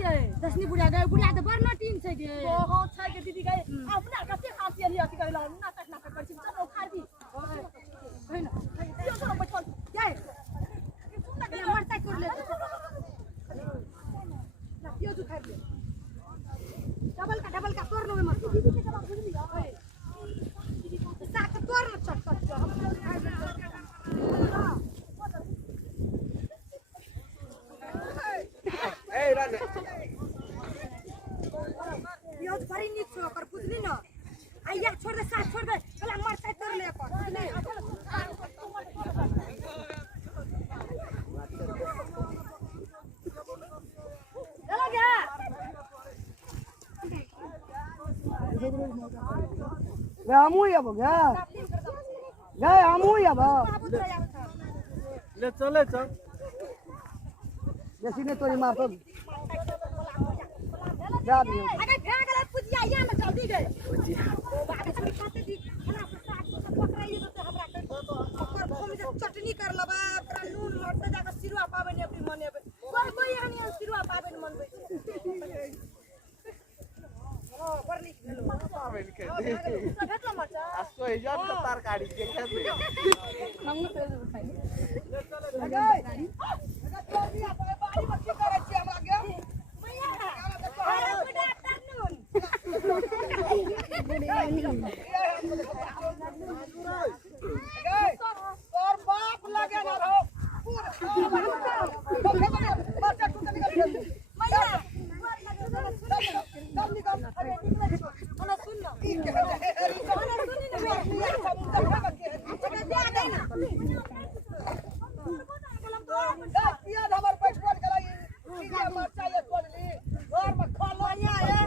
के दसनी बुढ़िया गए बुढ़िया तो बरना टीम से गे हां छै के दीदी गए अपना कते खासियत लिया अथी करेला नाटक कर छी चलो खा दी है ना यो चलो बैठल जाए मरता कर ले ना पियो तू खा ले डबल का तोड़ लो में मत दीदी के जवाब बुझ लिया साथ तोड़ न चट हम ए रन पियो भरी नीच छो कर बुझली न आइया छोड़ दे साथ छोड़ दे भला मरता तोड़ ले पर बुझली चला गया वे हमू या बगा गए हमू या बा ले चले चल जैसी ने तोरी मार तो जा भी अगर भाग गए पुजिया या न जल्दी गए पुजिया बाकी छोड़ी खाते दी खाना साथ को सब पकड़ाइए तो हमरा कर ओकर भूमि से चटनी कर लबा ओकरा नून मरते जाके सिरवा पावे ने अपनी मने कोई हनी सिरवा पावे ने मनबै हां बरनी पावे के भेटला मरचा आसो इजान का तार काढ़ी के खेत में हम न तेल उठाई ले चले गए अगर तोरी आप बाड़ी बच्ची करे छी हमरा के मैया अरे बुढ़ा तन्नून गए और बाप लगे ना रहो पूरा बच्चा टूट निकल मैया कम निकल अरे ओना सुन न ओना सुनी ना समुद्र भाग के अरे दे दे ना पियाज हमर पेट्रोल कराई चीज़ मरचा ये तोड़ली घर में खा लो मैया है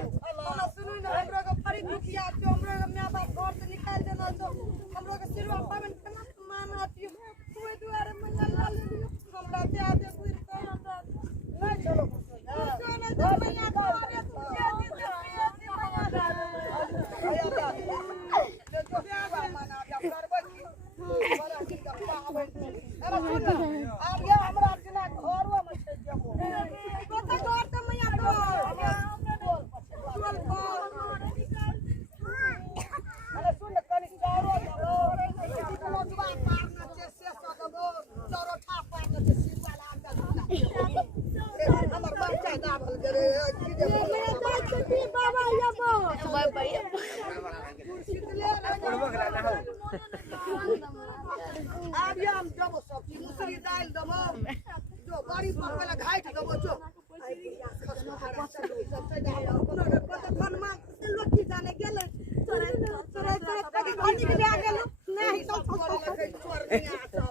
ओना सुनी न हमरो के फरी दुखिया छो हमरो के मां बाप घर से निकाल देना छो हमरो के सिरवा पावन केना मानती ओए दुआरे मैया ला ले हमरा दे दे पूरी तो हमरा नहीं चलो सोना तो मैया तो अरे तू क्या दी मैया ले तो बाबा माना जा करबे बड़ा की गप्पा आवे अरे सुन अब ये हमरा जना घरवा में छै जेबो कोता घर तो मैया तो अरे सुन कनी चारो दबो लोगवा पार न छै से सदबो चारो ठा पार न छै सिरवा लाग हमर बच्चा दाबल करे की देबो बाबा यबो अब ये हम देबो सब चीज मुसरी दाल देबो जो बड़ी पकवेला घाट देबो जो लोकी जाने गेले तोरे के घनी के ले गेल नहीं सब चोर नहीं आता